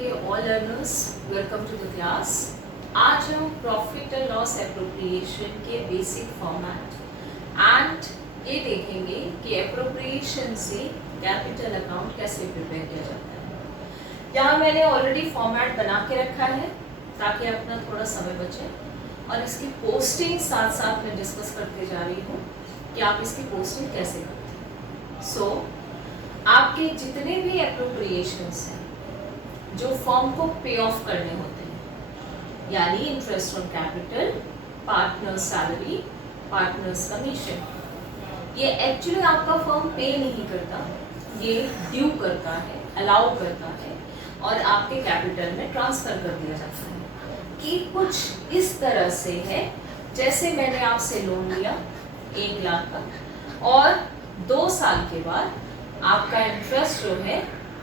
Okay all learners, welcome to the class. आज हम profit and loss appropriation के basic format and ये देखेंगे कि एप्रोप्रिएशन से कैपिटल अकाउंट कैसे प्रिपेयर किया जाता है। यहाँ मैंने ऑलरेडी फॉर्मेट बना के रखा है ताकि अपना थोड़ा समय बचे, और इसकी पोस्टिंग साथ साथ मैं डिस्कस करते जा रही हूँ कि आप इसकी पोस्टिंग कैसे करते हैं। सो आपके जितने भी एप्रोप्रिएशंस हैं जो फर्म को पे ऑफ करने होते हैं, यानी interest on capital, partners salary, partners commission, ये एक्चुअली आपका फर्म पे नहीं करता, ये ड्यू करता है, अलाउ करता है और आपके कैपिटल में ट्रांसफर कर दिया जाता है। कि कुछ इस तरह से है जैसे मैंने आपसे लोन लिया 1 लाख का, और 2 साल के बाद आपका इंटरेस्ट जो है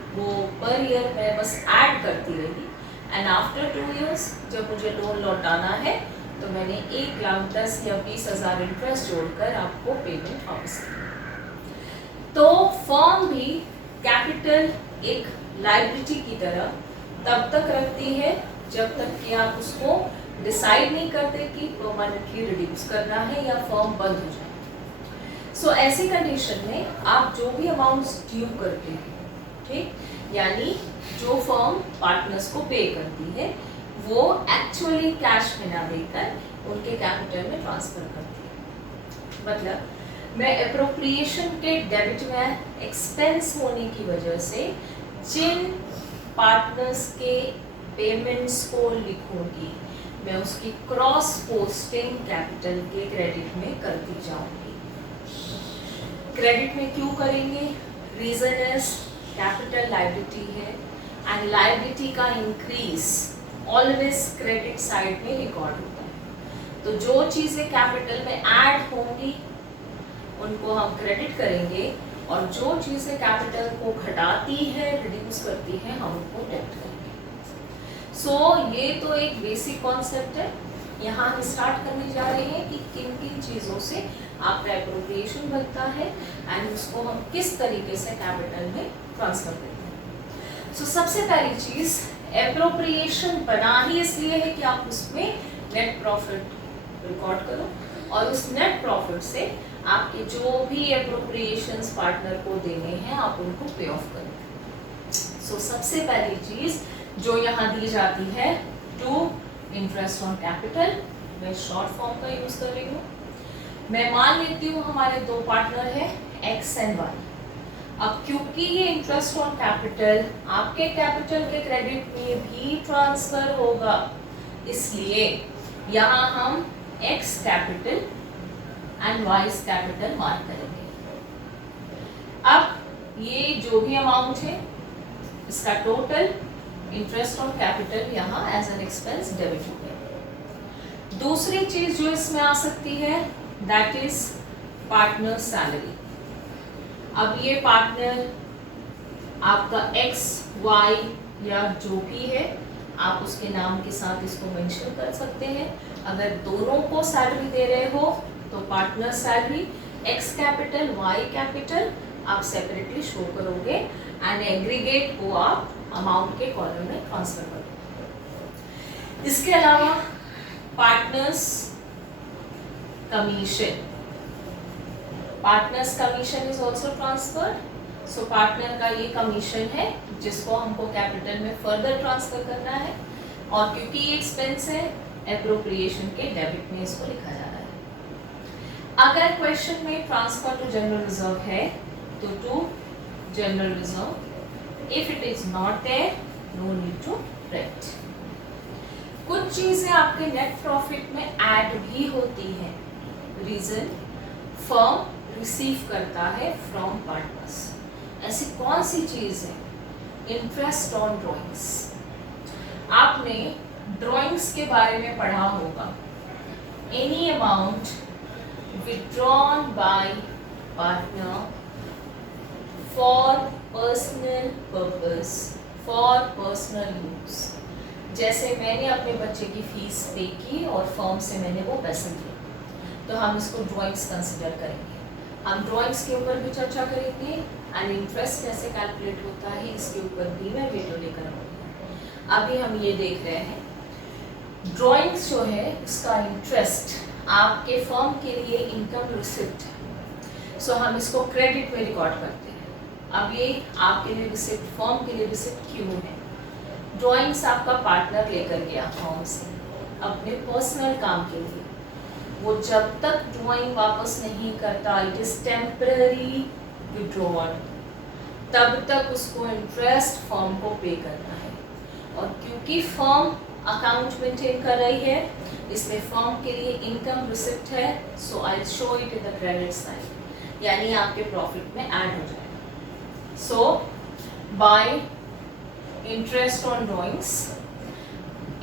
वो पर ईयर में बस ऐड करती रही, एंड आफ्टर 2 इयर्स जब मुझे लोन लौटाना है तो मैंने 1,10,000 या 20,000 इंटरेस्ट जोड़कर आपको पेमेंट वापस की। तो फर्म भी कैपिटल एक लायबिलिटी की तरह तब तक रखती है जब तक कि आप उसको डिसाइड नहीं करते कि परमानेंटली रिड्यूस करना है या फर्म बंद हो जाए। सो ऐसी कंडीशन में आप जो भी अमाउंट्स ड्यू करते हैं, ठीक, यानी जो फर्म पार्टनर्स को पे करती है वो एक्चुअली कैश में ना देकर उनके कैपिटल में ट्रांसफर करती है। मतलब मैं एप्रोप्रिएशन के डेबिट में एक्सपेंस होने की वजह से जिन पार्टनर्स के पेमेंट्स को लिखूंगी मैं उसकी क्रॉस पोस्टिंग कैपिटल के क्रेडिट में करती जाऊंगी। क्रेडिट में क्यों करेंगे? रीजन इज कैपिटल लायबिलिटी है एंड लायबिलिटी का इंक्रीज ऑलवेज क्रेडिट साइड में रिकॉर्ड होता है। तो जो चीज़ें कैपिटल में ऐड होंगी उनको हम क्रेडिट करेंगे, और जो चीज़ें कैपिटल को घटाती है, रिड्यूस करती है, हम उनको डेबिट करेंगे। सो ये तो एक बेसिक कॉन्सेप्ट है। यहाँ हम स्टार्ट करने जा रहे हैं कि किन किन चीज़ों से आपका एप्रोप्रिएशन बनता है एंड उसको हम किस तरीके से कैपिटल में ट्रांसफर करते हैं। सो सबसे पहली चीज़, एप्रोप्रिएशन बना ही इसलिए है कि आप उसमें नेट प्रॉफिट रिकॉर्ड करो और उस नेट प्रॉफिट से आपके जो भी एप्रोप्रिएशंस पार्टनर को देने हैं आप उनको पे ऑफ करें। सो सबसे पहली चीज़ जो यहाँ दी जाती है, टू इंटरेस्ट ऑन कैपिटल, मैं शॉर्ट फॉर्म का यूज कर रही हूँ। मैं मान लेती हूँ हमारे 2 पार्टनर हैं एक्स एंड वाई। अब क्योंकि ये इंटरेस्ट ऑन कैपिटल आपके कैपिटल के क्रेडिट में भी ट्रांसफर होगा, इसलिए यहाँ हम X capital and Y's capital mark करेंगे। अब ये जो भी अमाउंट है इसका टोटल इंटरेस्ट ऑन कैपिटल यहाँ एज एन एक्सपेंस डेबिट हो गया। दूसरी चीज जो इसमें आ सकती है दैट इज पार्टनर सैलरी। अब ये पार्टनर आपका एक्स वाई या जो भी है आप उसके नाम के साथ इसको मेंशन कर सकते हैं। अगर दोनों को सैलरी दे रहे हो तो partner salary X capital Y capital आप सेपरेटली शो करोगे एंड एग्रीगेट को आप अमाउंट के कॉलम में ट्रांसफर करोगे। इसके अलावा partners commission, partners commission is also transferred. So partner का ये कमीशन है जिसको हमको कैपिटल में फर्दर ट्रांसफर करना है, और क्योंकि ये एक्सपेंस है एप्रोप्रिएशन के डेबिट में इसको लिखा जा रहा है। अगर क्वेश्चन में ट्रांसफर टू जनरल रिजर्व है तो to general reserve, if it is not there no need to write। कुछ चीजें आपके नेट प्रॉफिट में ऐड भी होती हैं। रीजन, फर्म रिसीव करता है फ्रॉम पार्टनर्स। ऐसी कौन सी चीज है? Interest on drawings. आपने ड्राइंग्स के बारे में पढ़ा होगा। Any amount withdrawn by partner for personal purpose, for personal use। जैसे मैंने अपने बच्चे की फीस पे की और फर्म से मैंने वो पैसे लिए, तो हम इसको ड्राइंग्स कंसिडर करेंगे। हम ड्राइंग्स के ऊपर भी चर्चा करेंगे एंड इंटरेस्ट कैसे कैलकुलेट होता है इसके ऊपर भी मैं वीडियो लेकर आऊँगी। अभी हम ये देख रहे हैं ड्राइंग्स जो है उसका इंटरेस्ट आपके फर्म के लिए इनकम रिसिप्ट है, सो हम इसको क्रेडिट में रिकॉर्ड करते हैं। अब ये आपके लिए रिसिप्ट, फर्म के लिए रिसिप्ट क्यों है? ड्राइंग्स आपका पार्टनर लेकर गया फर्म से अपने पर्सनल काम के लिए, वो जब तक ड्राइंग वापस नहीं करता, इट इज टेम्पररी विड्रॉल, तब तक उसको इंटरेस्ट फर्म को पे करना है। और क्योंकि फर्म अकाउंट मेंटेन कर रही है, इसमें फर्म के लिए इनकम रिसिप्ट है, so I show it in the credit side, यानी आपके प्रॉफिट में ऐड हो जाएगा। So by interest on drawings,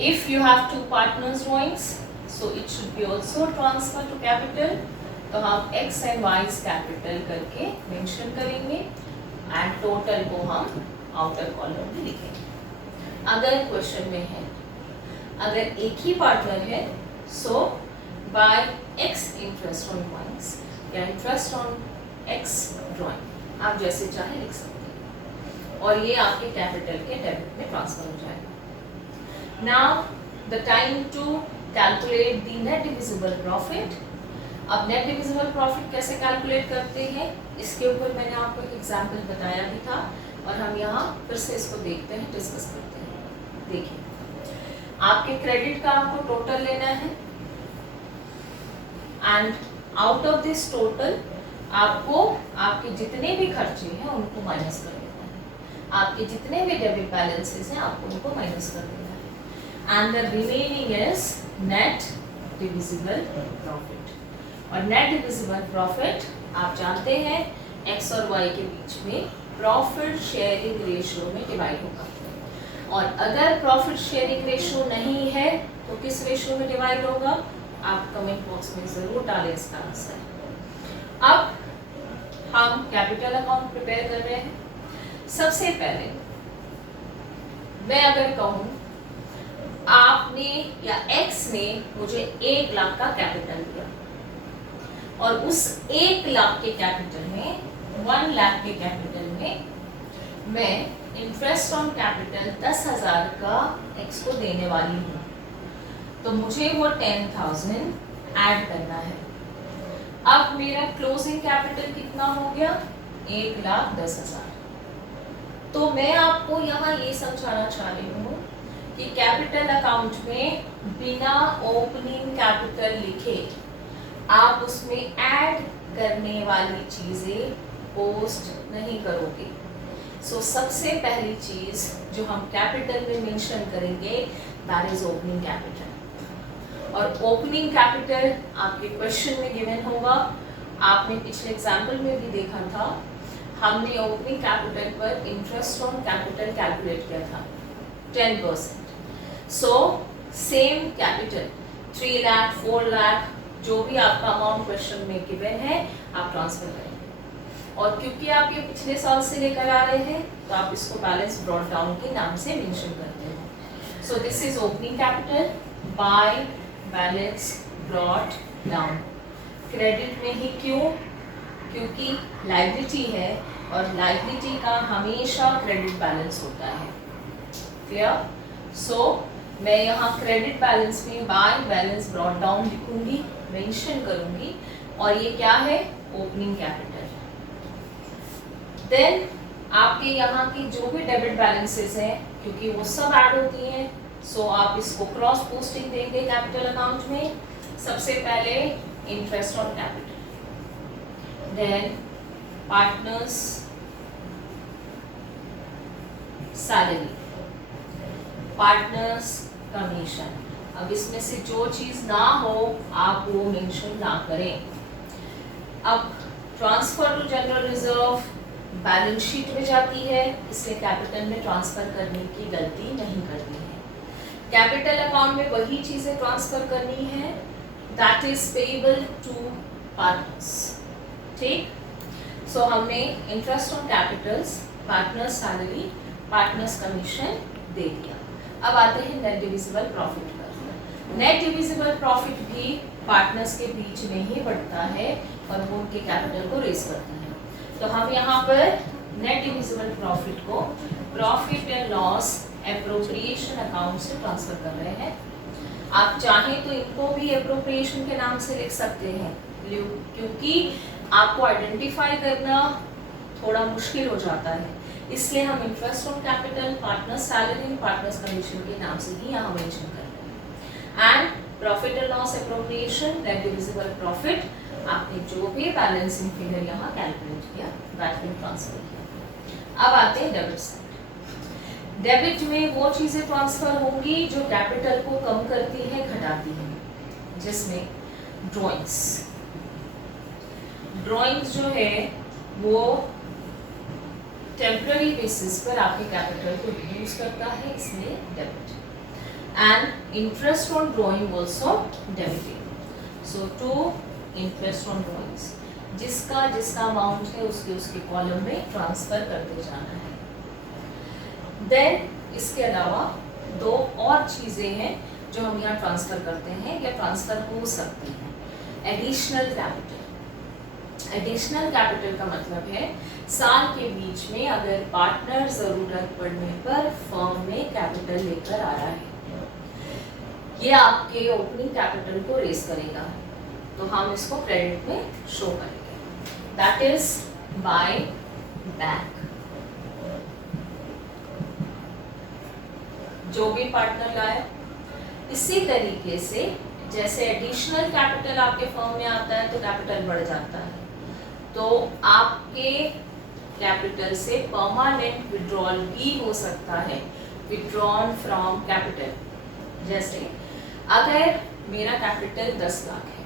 if you have two partners drawings, so it should be also transfer to capital, तो हम x and y's capital करके mention करेंगे and total को हम आउटर कॉलम में लिखेंगे। अगर क्वेश्चन में है अगर एक ही पार्टनर है, so by x interest on drawings या इंटरेस्ट ऑन x ड्रॉइंग, आप जैसे चाहे लिख सकते हैं, और ये आपके कैपिटल के डेबिट में ट्रांसफर हो जाएगा। Now the time to calculate the net divisible profit. अब नेट डिविजिबल प्रॉफिट कैसे कैलकुलेट करते हैं, इसके ऊपर मैंने आपको एक एग्जांपल बताया भी था, और हम यहाँ फिर से इसको देखते हैं, डिस्कस करते हैं। देखिए, आपके क्रेडिट का आपको टोटल लेना है and out of this total आपको आपके जितने भी खर्चे हैं उनको माइनस कर देना है, आपके जितने भी डेबिट बैलेंसेस हैं आपको उनको माइनस कर देना है, and the remaining is net divisible profit. और नेट डिविजिबल प्रॉफिट आप जानते हैं एक्स और वाई के बीच में प्रॉफिट शेयरिंग रेशियो में डिवाइड होगा, और अगर प्रॉफिट शेयरिंग रेशियो नहीं है तो किस रेशियो में डिवाइड होगा, आप कमेंट बॉक्स में जरूर डालें इसका आंसर। अब हम कैपिटल अकाउंट प्रिपेयर कर रहे हैं। सबसे पहले मैं अगर कहूं आपने या एक्स ने मुझे 1 लाख का कैपिटल दिया, और उस 1 लाख के कैपिटल में 1 लाख के कैपिटल में मैं इंटरेस्ट ऑन कैपिटल 10,000 का एक्स को देने वाली हूँ, तो मुझे वो 10,000 ऐड करना है। अब मेरा क्लोजिंग कैपिटल कितना हो गया, 1,10,000। तो मैं आपको यहाँ ये समझाना चाह रही हूँ कि कैपिटल अकाउंट में बिना ओपनिंग कैपिटल लिखे आप उसमें ऐड करने वाली चीज़ें पोस्ट नहीं करोगे। सो सबसे पहली चीज़ जो हम कैपिटल में मेंशन करेंगे दैट इज ओपनिंग कैपिटल, और ओपनिंग कैपिटल आपके क्वेश्चन में गिवन होगा। आपने पिछले एग्जाम्पल में भी देखा था, हमने ओपनिंग कैपिटल पर इंटरेस्ट ऑन कैपिटल कैलकुलेट किया था 10%। So same capital 3 lakh 4 lakh जो भी आपका अमाउंट क्वेश्चन में गिवन है आप ट्रांसफर करेंगे, और क्योंकि आप ये पिछले साल से लेकर आ रहे हैं तो आप इसको बैलेंस ब्रॉट डाउन के नाम से मेंशन करते हैं। So this is opening capital by balance brought down. Credit में ही क्यों, क्योंकि लायबिलिटी है और लायबिलिटी का हमेशा क्रेडिट बैलेंस होता है। क्लियर? सो मैं यहाँ क्रेडिट बैलेंस में बाय बैलेंस ब्रॉट डाउन लिखूंगी, मेंशन करूंगी, और ये क्या है, ओपनिंग कैपिटल। देन आपके यहाँ की जो भी डेबिट बैलेंसेस हैं, क्योंकि वो सब ऐड होती हैं, सो आप इसको क्रॉस पोस्टिंग देंगे कैपिटल अकाउंट में। सबसे पहले interest on capital, then partners salary, partners commission. अब इसमें से जो चीज़ ना हो आप वो मेंशन ना करें। अब transfer to general reserve balance sheet में जाती है, इसलिए कैपिटल में ट्रांसफर करने की गलती नहीं करनी है। कैपिटल अकाउंट में वही चीज़ें ट्रांसफर करनी है that is payable to partners. ठीक? सो हमने interest on capitals, partners salary, partners commission दे दिया। अब आते हैं नेट डिविजिबल प्रॉफिट पर। नेट डिविजिबल प्रॉफिट भी पार्टनर्स के बीच में ही बढ़ता है और वो उनके कैपिटल को रेज करते हैं। तो हम यहाँ पर नेट डिविजिबल प्रॉफिट को profit and loss appropriation account से ट्रांसफर कर रहे हैं। आप चाहें तो इनको भी एप्रोप्रिएशन के नाम से लिख सकते हैं, क्योंकि आपको आइडेंटिफाई करना थोड़ा मुश्किल हो जाता है, इसलिए हम interest on capital, partners salary, partners commission के नाम से ही यहाँ मेंशन कर रहे हैं। And profit and loss appropriation, net divisible profit, आपने जो भी बैलेंसिंग फिगर यहाँ कैलकुलेट किया दैट विल ट्रांसफर किया। अब आते हैं डेबिट साइड। डेबिट में वो चीजें ट्रांसफर होंगी जो कैपिटल को कम करती है, घटाती है, जिसमें ड्राइंग्स जो है वो टेम्पररी बेसिस पर आपके कैपिटल को रिड्यूस करता है, इसलिए debit. And interest on drawing also debited. So to interest on drawings, जिसका अमाउंट है उसके कॉलम में ट्रांसफर करते जाना है। देन इसके अलावा दो और चीज़ें हैं जो हम यहाँ ट्रांसफ़र करते हैं या ट्रांसफ़र हो सकती हैं। एडिशनल कैपिटल का मतलब है साल के बीच में अगर पार्टनर ज़रूरत पड़ने पर फर्म में कैपिटल लेकर आ रहा है, ये आपके ओपनिंग कैपिटल को रेस करेगा, तो हम इसको क्रेडिट में शो करेंगे, दैट इज बाय बैक। जो भी पार्टनर लाए, इसी तरीके से जैसे एडिशनल कैपिटल आपके फर्म में आता है तो कैपिटल बढ़ जाता है, तो आपके कैपिटल से परमानेंट विड्रॉल भी हो सकता है, विड्रॉन फ्रॉम कैपिटल। जैसे अगर मेरा कैपिटल 10 लाख है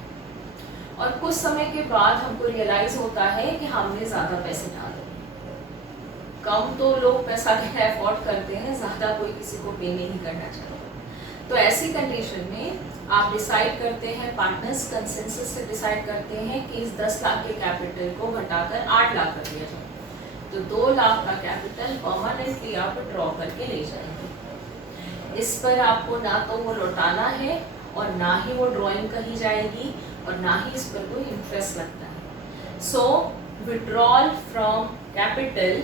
और कुछ समय के बाद हमको रियलाइज होता है कि हमने ज़्यादा पैसे डाल दिए, कम तो लोग पैसा देना अफोर्ड करते हैं, ज़्यादा कोई किसी को पे नहीं करना चाहता, तो ऐसी कंडीशन में आप डिसाइड करते हैं, पार्टनर्स कंसेंसस से डिसाइड करते हैं कि इस 10 लाख के कैपिटल को घटाकर 8 लाख कर दिया जाए, तो 2 लाख का कैपिटल परमानेंटली आप ड्रॉ करके ले जाएंगे। इस पर आपको ना तो वो लौटाना है और ना ही वो ड्राइंग कही जाएगी और ना ही इस पर कोई इंटरेस्ट लगता है। So withdrawal from capital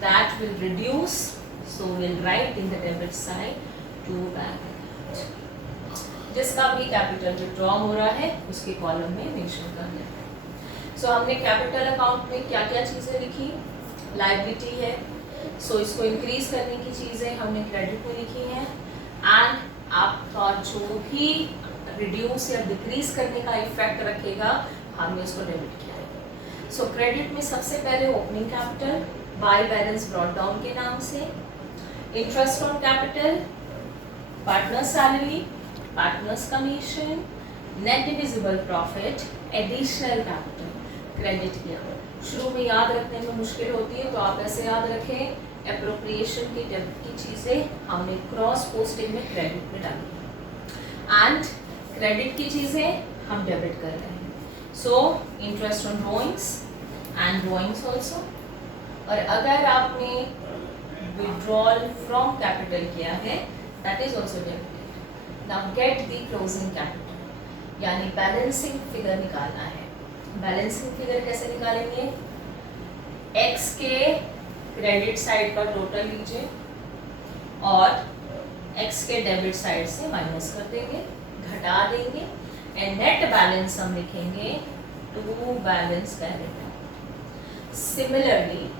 that will reduce, so will write in the debit side to bank. जिसका भी कैपिटल विड्रॉ हो रहा है उसके कॉलम में मेंशन कर दें। सो हमने कैपिटल अकाउंट में क्या क्या चीज़ें लिखी, लायबिलिटी है, सो इसको इंक्रीज करने की चीज़ें हमने क्रेडिट में लिखी हैं, एंड आपका जो भी रिड्यूस या डिक्रीज करने का इफेक्ट रखेगा हमने उसको डेबिट किया है। सो क्रेडिट में सबसे पहले opening capital by balance brought down के नाम से, interest on capital, partners salary, partners commission, net divisible profit, additional capital credit किया। शुरू में याद रखने में मुश्किल होती है तो आप ऐसे याद रखें, एप्रोप्रिएशन की डेबिट की चीज़ें हमने क्रॉस पोस्टिंग में क्रेडिट में डाली एंड क्रेडिट की चीज़ें हम डेबिट कर रहे हैं। So interest on drawings and drawings also. और अगर आपने विड्रॉल फ्रॉम कैपिटल किया है that is also debited. Now get the closing capital, यानी बैलेंसिंग फिगर निकालना है। बैलेंसिंग फिगर कैसे निकालेंगे, एक्स के क्रेडिट साइड का टोटल लीजिए और एक्स के डेबिट साइड से माइनस कर देंगे, घटा देंगे, एंड नेट बैलेंस हम लिखेंगे to balance carried. Similarly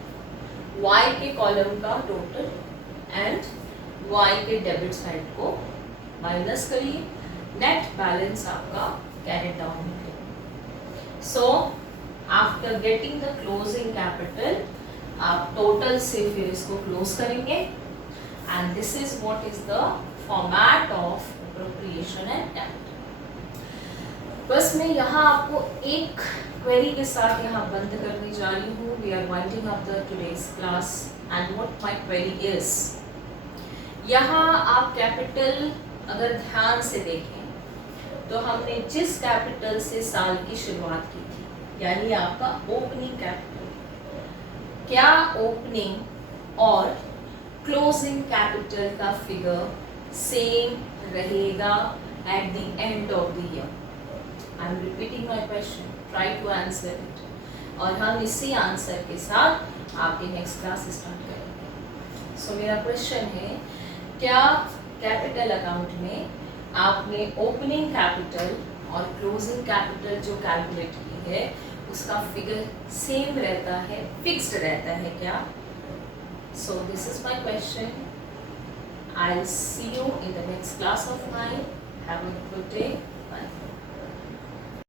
Y के कॉलम का टोटल एंड वाई के डेबिट साइड को माइनस करिए, नेट बैलेंस आपका कैरेट डाउन निकलेगा। So after getting the closing capital आप टोटल से फिर इसको क्लोज करेंगे, and this is what is the format of appropriation and capital. बस मैं यहाँ आपको एक क्वेरी के साथ यहाँ बंद करने जा रही हूँ। We are winding up the today's class and what my query is, यहाँ आप कैपिटल अगर ध्यान से देखें तो हमने जिस कैपिटल से साल की शुरुआत की थी, यानी आपका ओपनिंग कैपिटल, क्या ओपनिंग और क्लोजिंग कैपिटल का फिगर सेम रहेगा at the end of the year? I am repeating my question, try to answer it, और हम इसी आंसर के साथ आपकी नेक्स्ट क्लास स्टार्ट करेंगे। सो मेरा क्वेश्चन है, क्या कैपिटल अकाउंट में आपने ओपनिंग कैपिटल और क्लोजिंग कैपिटल जो कैलकुलेट की है उसका फिगर सेम रहता है, फिक्स्ड रहता है क्या? So this is my question. I'll see you in the next class of mine. Have a good day. Bye.